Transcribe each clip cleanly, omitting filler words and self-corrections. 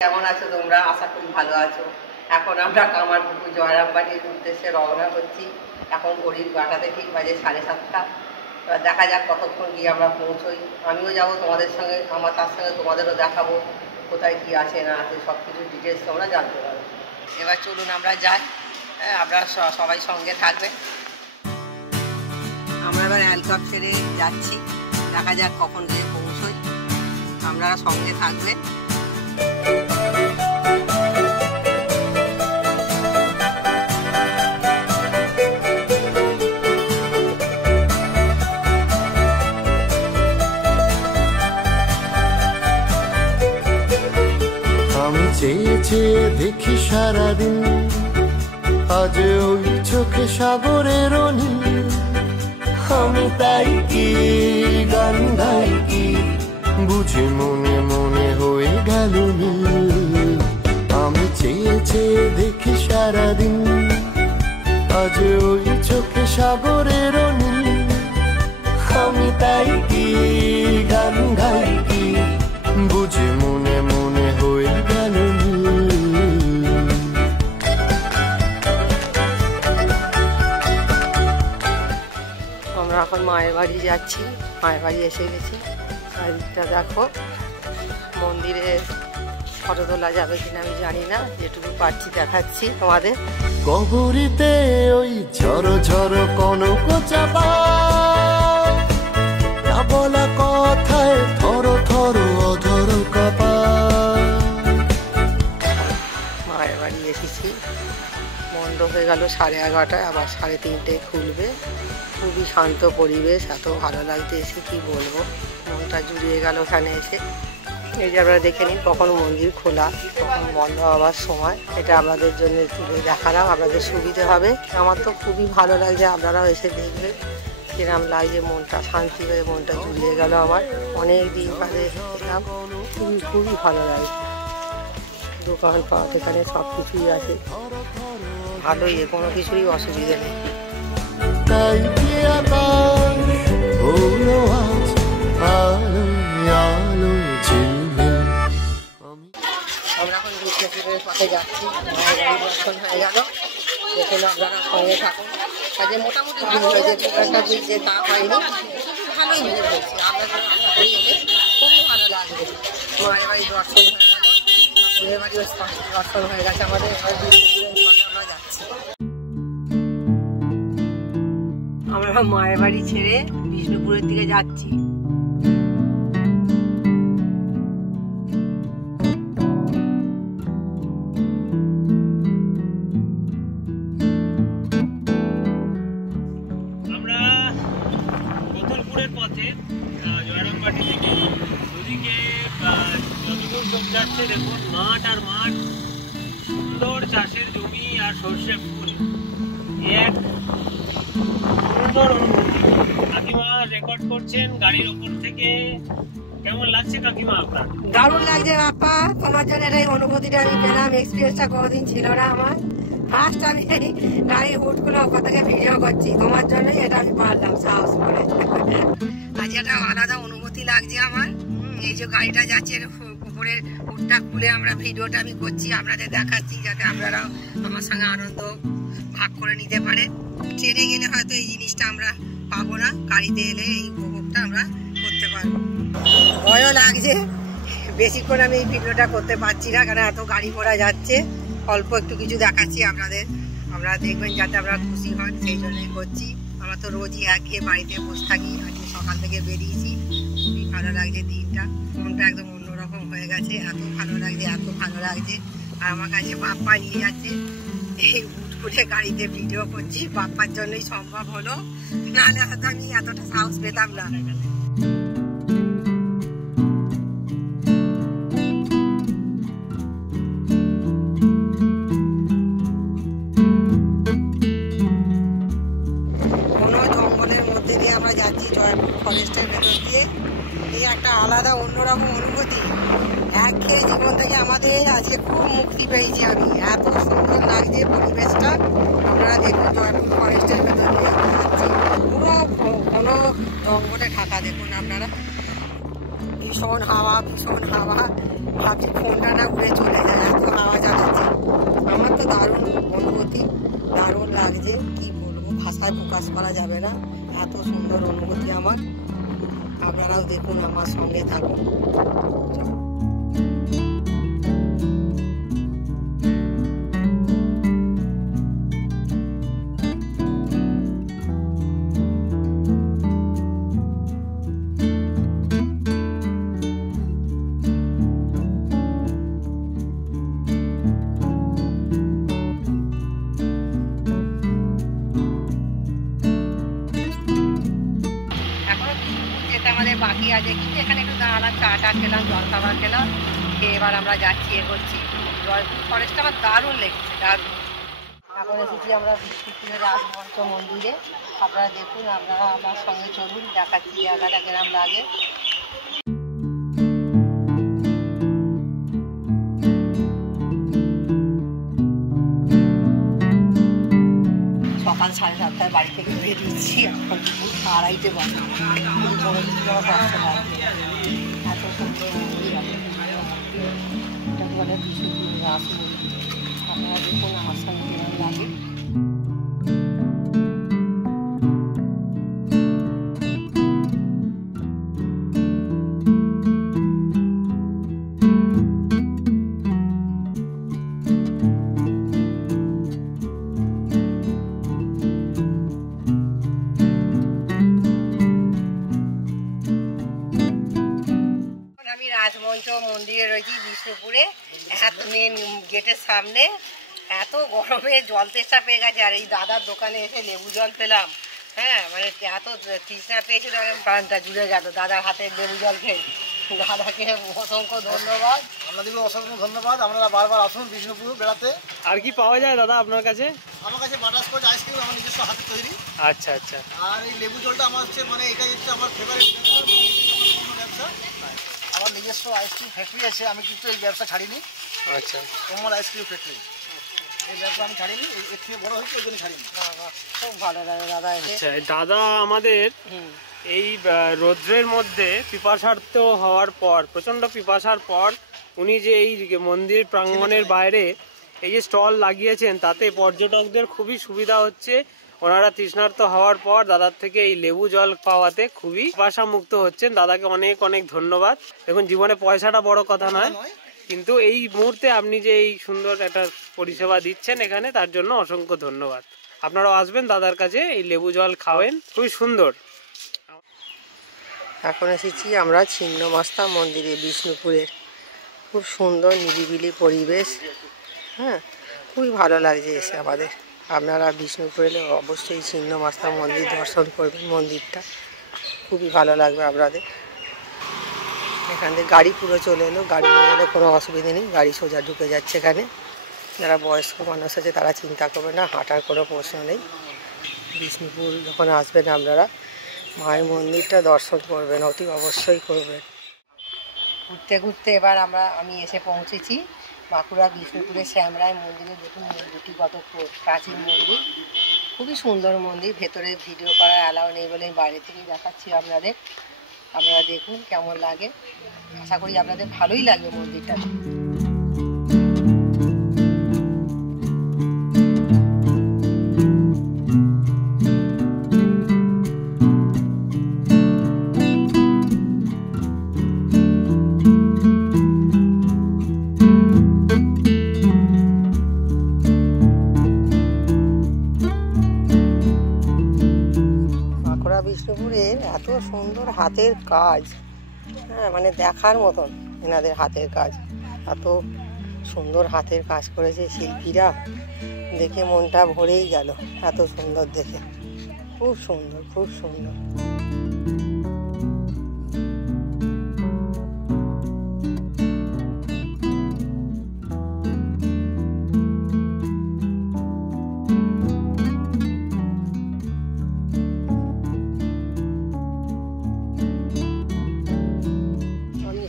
কেমন আছো তোমরা? আশা করি ভালো আছো। এখন আমরা কামারপুকুর জয়রামবাটির উদ্দেশ্যে রওনা করছি। এখন ঘড়ির কাঁটাতে ঠিক বাজে 7:30। এবার দেখা যাক কতক্ষণ গিয়ে আমরা পৌঁছই। আমিও যাবো তোমাদের সঙ্গে, তার সঙ্গে তোমাদেরও দেখাবো কোথায় কি আছে না আছে, সব কিছু ডিটেলস তোমরা জানতে পারো। এবার চলুন আমরা যাই, আপনারা সবাই সঙ্গে থাকবেন। আমরা এবার অ্যালকাপ ছেড়ে যাচ্ছি, দেখা যাক কখন গিয়ে পৌঁছই, আপনারা সঙ্গে থাকবেন। চেয়ে চেয়ে দেখি সারাদিন, আজ ওই চোখে সাগরের নীল। আমি তাই কি গান গাই কি, বুঝে মনে মনে হয়ে গেল নীল। আমি চেয়ে চেয়ে দেখি সারাদিন, আজ ওই চোখে সাগরের নীল। আমি তাই কি গান গাই কি, বুঝে মনে মনে হয়ে গেল নীল। আমরা এখন মায়ের বাড়ি যাচ্ছি, মায়ের বাড়ি এসে গেছি। চারিদিকটা দেখো, মন্দিরে ফটো তোলা যাবে কিনা আমি জানি না, যেটুকু পারছি দেখাচ্ছি তোমাদের। কবরিতে ওই ঝড় ঝড় কনক চাপা, না বলা কথায় থর থর অধর কাপা। মায়ের বাড়ি এসেছি, বন্ধ হয়ে গেল 11:30, আবার 3:30 খুলবে। খুবই শান্ত পরিবেশ, এত ভালো লাগতে এসে কি বলবো, মনটা জুড়িয়ে গেল ওখানে এসে। এই যে আপনারা দেখে নিন কখন মন্দির খোলা, কখন বন্ধ হওয়ার সময়। এটা আপনাদের জন্য তুলে দেখালাম, আপনাদের সুবিধে হবে। আমার তো খুবই ভালো লাগছে, আপনারাও এসে দেখবেন কিরম লাগছে। মনটা শান্তি হয়ে মনটা জুড়িয়ে গেল আমার। অনেক দিন বাদে এলাম, খুবই খুবই ভালো লাগছে। দোকানপাট এখানে সব কিছুই আছে, ভালোই, কোনো কিছুরই অসুবিধা নেই। আমরা এখন বিষ্ণুপুরের পথে যাচ্ছি, মায়ের বাড়ি দর্শন হয়ে গেল। দেখুন আপনারা সঙ্গে থাকুন। কাজে মোটামুটি ভিড় হয়েছে, খুব একটা ভিড় যে তা হয়নি, ভালোই ভিড় হয়েছে। আমরা এলে খুবই ভালো লাগবে। মায়ের বাড়ি দর্শন হয়ে গেল, ঠাকুরের বাড়িও দর্শন হয়ে গেছে আমাদের। বিষ্ণুপুরের পথে আমরা যাচ্ছি। আমরা মায়ের বাড়ি ছেড়ে বিষ্ণুপুরের দিকে যাচ্ছি। আমরা কোতলপুরের পথে জয়রামবাটি থেকে দুদিকে যতদূর চোখ যাচ্ছে দেখুন মাঠ আর মাঠ, সুন্দর চাষের জমি আর সর্ষে ফুল। এক সুন্দর অনুভূতি। কাকিমা রেকর্ড করছেন গাড়ির ওপর থেকে। কেমন লাগছে কাকিমা আপনার? দারুণ লাগছে বাপ্পা, তোমার জন্য এই অনুভূতিটা আমি পেলাম। এক্সপিরিয়েন্সটা কোনোদিন ছিল না আমার। ফার্স্ট আমি গাড়ির হুটগুলো ওপর থেকে ভিডিও করছি, তোমার জন্যই এটা আমি পারলাম সাহস করে। আজ একটা আলাদা অনুভূতি লাগছে আমার। এই যে গাড়িটা যাচ্ছে উপরের হুটটা খুলে আমরা ভিডিওটা আমি করছি, আপনাদের দেখাচ্ছি, যাতে আপনারাও আমার সঙ্গে আনন্দ ভাগ করে নিতে পারে। ট্রেনে গেলে হয়তো এই জিনিসটা আমরা পাবো না, গাড়িতে এলে এই উপভোগটা আমরা করতে পারবো। ভয়ও লাগছে, বেশিক্ষণ আমি এই ভিডিওটা করতে পারছি না, কারণ এত গাড়ি ঘোড়া যাচ্ছে। অল্প একটু কিছু দেখাচ্ছি আপনাদের, আপনারা দেখবেন যাতে আপনারা খুশি হন, সেই জন্যই করছি। আমরা তো রোজই একঘেয়ে বাড়িতে বসে থাকি, আজকে সকাল থেকে বেরিয়েছি, খুবই ভালো লাগছে দিনটা। মনটা একদম অন্যরকম হয়ে গেছে, এত ভালো লাগছে, এত ভালো লাগছে। আর আমার কাছে বাপ্পা নিয়ে যাচ্ছে, এই হুট করে গাড়িতে ভিডিও করছি, বাপ্পার জন্যই সম্ভব হলো, নাহলে হয়তো আমি এতটা সাহস পেতাম না। ফরেস্টের ভেতর দিয়ে, এই একটা আলাদা অন্যরকম অনুভূতি। একঘেয়ে জীবন থেকে আমাদের আজকে খুব মুক্তি পেয়েছি আমি, এত সুন্দর লাগছে পরিবেশটা। আপনারা দেখুন জয়পুর ফরেস্টের ভেতর দিয়ে যাচ্ছি, পুরো ঘন জঙ্গলে ঢাকা। দেখুন আপনারা, ভীষণ হাওয়া, ভীষণ হাওয়া। ভাবছি ফোনটা না উড়ে চলে যায়, এত হাওয়া চালাচ্ছে। আমার তো দারুণ অনুভূতি, দারুণ লাগছে, কি বলবো, ভাষায় প্রকাশ করা যাবে না, এত সুন্দর অনুভূতি আমার। আপনারাও দেখুন, আমার সঙ্গে থাকুন। আমাদের বাকি আছে, কিন্তু এখানে একটু দাঁড়ালাম, চা টা খেলাম, জল খাবার খেলাম, খেয়ে এবার আমরা যাচ্ছি, এগোচ্ছি। জয়পুর ফরেস্টটা আমার দারুণ লেগেছে, দারুণ। এখন এসেছি আমরা বিষ্ণুপুরের রাজমঞ্চ মন্দিরে। আপনারা দেখুন, আপনারা আমার সঙ্গে চলুন, দেখাচ্ছি জায়গাটা কিরম লাগে। সকাল 7:30টায় বাড়ি থেকে বেরিয়ে দিচ্ছি, এখন 2:30 বাজে। এত সুন্দর মন্দির, এটা বলে বিষ্ণুপুর রাস মন্দির। আপনারা দেখুন আমার সঙ্গে কেমন লাগে। আমি রাজমঞ্চ মন্দিরে রয়েছি বিষ্ণুপুরে, মেন গেটের সামনে। এত গরমে জল তেষ্টা পেয়ে গেছে, আর এই দাদার দোকানে এসে লেবু জল পেলাম। হ্যাঁ, মানে এত তৃষ্ণা পেয়েছিল, প্রাণটা জুড়ে গেল দাদার হাতে লেবু জল খেয়ে। দাদাকে অসংখ্য ধন্যবাদ। আপনাদেরকে অসংখ্য ধন্যবাদ। আপনারা বারবার আসুন বিষ্ণুপুর বেড়াতে। আর কি পাওয়া যায় দাদা আপনার কাছে? আমার কাছে বাটারস্কচ আইসক্রিম আমার নিজস্ব হাতে তৈরি। আচ্ছা আচ্ছা। আর এই লেবু জলটা আমার হচ্ছে, মানে এটাই হচ্ছে আমার ফেভারিট ব্যবসা। আমার নিজস্ব আইসক্রিম ফ্যাক্টরি আছে, আমি কিন্তু এই ব্যবসা ছাড়িনি। আচ্ছা, কোমল আইসক্রিম ফ্যাক্টরি, এই ব্যবসা আমি ছাড়িনি, এর থেকে বড় হয়েছে ওই জন্য ছাড়িনি। খুব ভালো লাগে দাদা। আচ্ছা, দাদা আমাদের এই রৌদ্রের মধ্যে পিপাসার্থ হওয়ার পর, প্রচণ্ড পিপাসার পর উনি যে এই মন্দির প্রাঙ্গণের বাইরে এই যে স্টল লাগিয়েছেন, তাতে পর্যটকদের খুবই সুবিধা হচ্ছে। ওনারা তৃষ্ণার্ত হওয়ার পর দাদার থেকে এই লেবু জল পাওয়াতে খুবই পিপাসা মুক্ত হচ্ছেন। দাদাকে অনেক অনেক ধন্যবাদ। দেখুন, জীবনে পয়সাটা বড় কথা নয়, কিন্তু এই মুহূর্তে আপনি যে এই সুন্দর একটা পরিষেবা দিচ্ছেন এখানে, তার জন্য অসংখ্য ধন্যবাদ। আপনারাও আসবেন দাদার কাছে, এই লেবু জল খাওয়েন, খুবই সুন্দর। এখন এসেছি আমরা ছিন্নমস্তা মন্দিরে বিষ্ণুপুরের। খুব সুন্দর নিরিবিলি পরিবেশ। হ্যাঁ, খুবই ভালো লাগছে এসে আমাদের। আপনারা বিষ্ণুপুরে এলে অবশ্যই ছিন্নমস্তা মন্দির দর্শন করবেন। মন্দিরটা খুবই ভালো লাগবে আপনাদের। এখান থেকে গাড়ি পুরো চলে এলো, গাড়ি নিয়ে এলে কোনো অসুবিধা নেই, গাড়ি সোজা ঢুকে যাচ্ছে এখানে। যারা বয়স্ক মানুষ আছে তারা চিন্তা করবে না, হাঁটার কোনো প্রশ্ন নেই। বিষ্ণুপুর যখন আসবেন আপনারা মায়ের মন্দিরটা দর্শন করবেন, অতি অবশ্যই করবেন। ঘুরতে ঘুরতে এবার আমি এসে পৌঁছেছি বাঁকুড়া বিষ্ণুপুরের শ্যামরায় মন্দিরে। দেখুন মন্দিরটি কত প্রাচীন মন্দির, খুবই সুন্দর মন্দির। ভেতরে ভিডিও করার অ্যালাউ নেই বলে বাইরে থেকেই দেখাচ্ছি আপনাদের। আপনারা দেখুন কেমন লাগে, আশা করি আপনাদের ভালোই লাগবে মন্দিরটা। বিষ্ণুপুরের এত সুন্দর হাতের কাজ, হ্যাঁ, মানে দেখার মতন এনাদের হাতের কাজ। এত সুন্দর হাতের কাজ করেছে শিল্পীরা, দেখে মনটা ভরেই গেল। এত সুন্দর দেখে, খুব সুন্দর, খুব সুন্দর।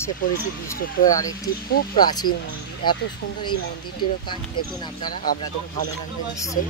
এসে পড়েছি বিষ্ণুপুরের আরেকটি খুব প্রাচীন মন্দির। এত সুন্দর এই মন্দিরটিরও কাজ দেখুন আপনারা, আপনাদের ভালো লাগবে নিশ্চয়ই।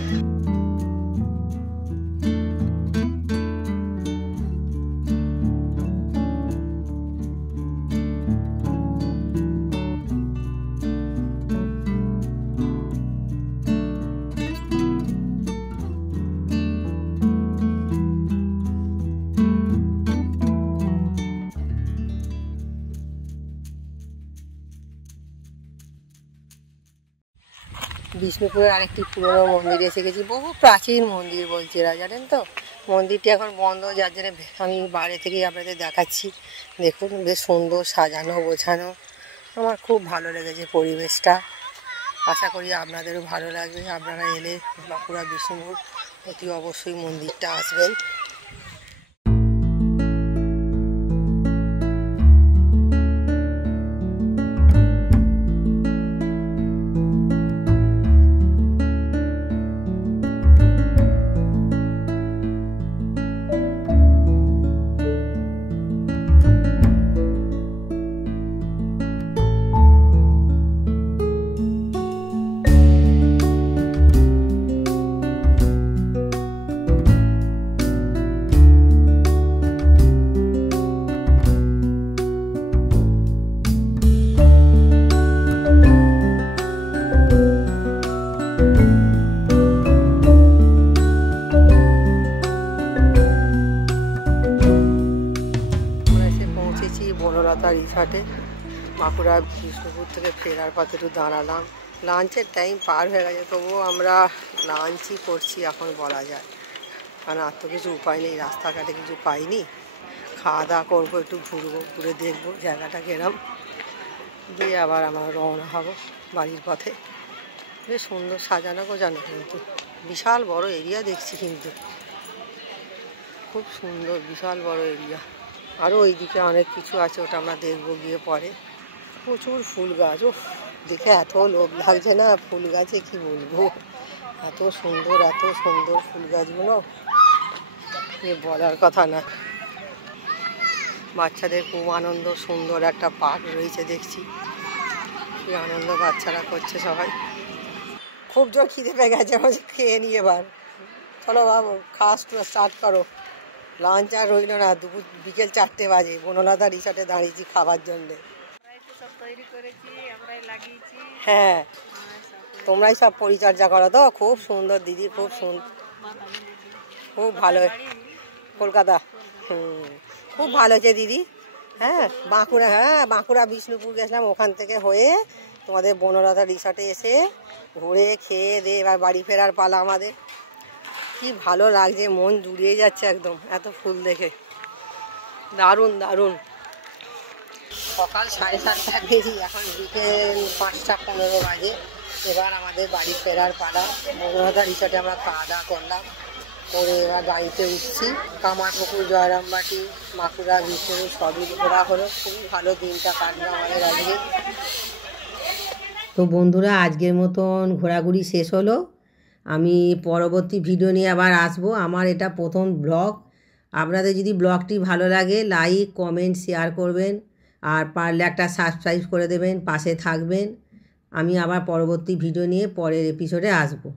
বিষ্ণুপুরের আরেকটি পুরনো মন্দির এসে গেছি, বহু প্রাচীন মন্দির বলছে এরা, জানেন তো। মন্দিরটি এখন বন্ধ, যার জন্য আমি বাইরে থেকেই আপনাদের দেখাচ্ছি। দেখুন বেশ সুন্দর সাজানো গোছানো, আমার খুব ভালো লেগেছে পরিবেশটা। আশা করি আপনাদেরও ভালো লাগবে। আপনারা এলে বাঁকুড়া বিষ্ণুপুর অতি অবশ্যই মন্দিরটা আসবেন। বনলতা রিসর্টে, বাঁকুড়া বিষ্ণুপুর থেকে ফেরার পথে একটু দাঁড়ালাম। লাঞ্চের টাইম পার হয়ে গেছে, তবুও আমরা লাঞ্চই করছি এখন বলা যায়, কারণ আর তো কিছু উপায় নেই, রাস্তাঘাটে কিছু পাইনি। খাওয়া দাওয়া করবো, একটু ঘুরবো, ঘুরে দেখবো জায়গাটা কেরম, দিয়ে আবার আমরা রওনা হব বাড়ির পথে। বেশ সুন্দর সাজানো গোছানো, কিন্তু বিশাল বড় এরিয়া দেখছি, কিন্তু খুব সুন্দর বিশাল বড় এরিয়া। আরও ওইদিকে অনেক কিছু আছে, ওটা আমরা দেখবো গিয়ে পরে। প্রচুর ফুল গাছ, ও দেখে এত লোভ লাগছে না, ফুল গাছে কি বলবো, এত সুন্দর ফুল গাছগুলো, এ বলার কথা না। বাচ্চাদের খুব আনন্দ, সুন্দর একটা পার্ক রয়েছে দেখছি, কি আনন্দ বাচ্চারা করছে সবাই। খুব জোর খিদে পেয়ে গেছে, আমাদের খেয়ে নিয়ে এবার চলো বাবু, খাওয়া স্টার্ট করো। লাঞ্চ আর রইল না, দুপুর বিকেল 4টে বাজে, বনলতা রিসর্টে দাঁড়িয়েছি খাবার জন্যে। হ্যাঁ, তোমরাই সব পরিচর্যা করো তো, খুব সুন্দর দিদি, খুব সুন্দর, খুব ভালো। কলকাতা, খুব ভালো হয়েছে দিদি। হ্যাঁ বাঁকুড়া বিষ্ণুপুর গেছিলাম, ওখান থেকে হয়ে তোমাদের বনলতা রিসর্টে এসে ঘুরে খেয়ে দিয়ে এবার বাড়ি ফেরার পালা আমাদের। কি ভালো লাগছে, মন জুড়িয়ে যাচ্ছে একদম, এত ফুল দেখে, দারুণ দারুণ। সকাল 7:30 বেজে, এখন বিকেল 5:15 বাজে। এবার আমাদের বাড়ি ফেরার পালা। বনলতা রিসর্টে আমরা খাওয়া দাওয়া করলাম, করে এবার গাড়িতে উঠছি। কামারপুকুর, জয়রামবাটি, বাঁকুড়া বিষ্ণুপুর সবই ঘোরা হলো, খুবই ভালো দিনটা কাটলো আমাদের আজকে। তো বন্ধুরা, আজকের মতন ঘোরাঘুরি শেষ হলো। আমি পরবর্তী ভিডিও নিয়ে আবার আসবো। আমার এটা প্রথম ব্লগ। আপনাদের যদি ব্লগটি ভালো লাগে, লাইক কমেন্ট শেয়ার করবেন, আর পারলে একটা সাবস্ক্রাইব করে দেবেন, পাশে থাকবেন। আমি আবার পরবর্তী ভিডিও নিয়ে পরের এপিসোডে আসবো।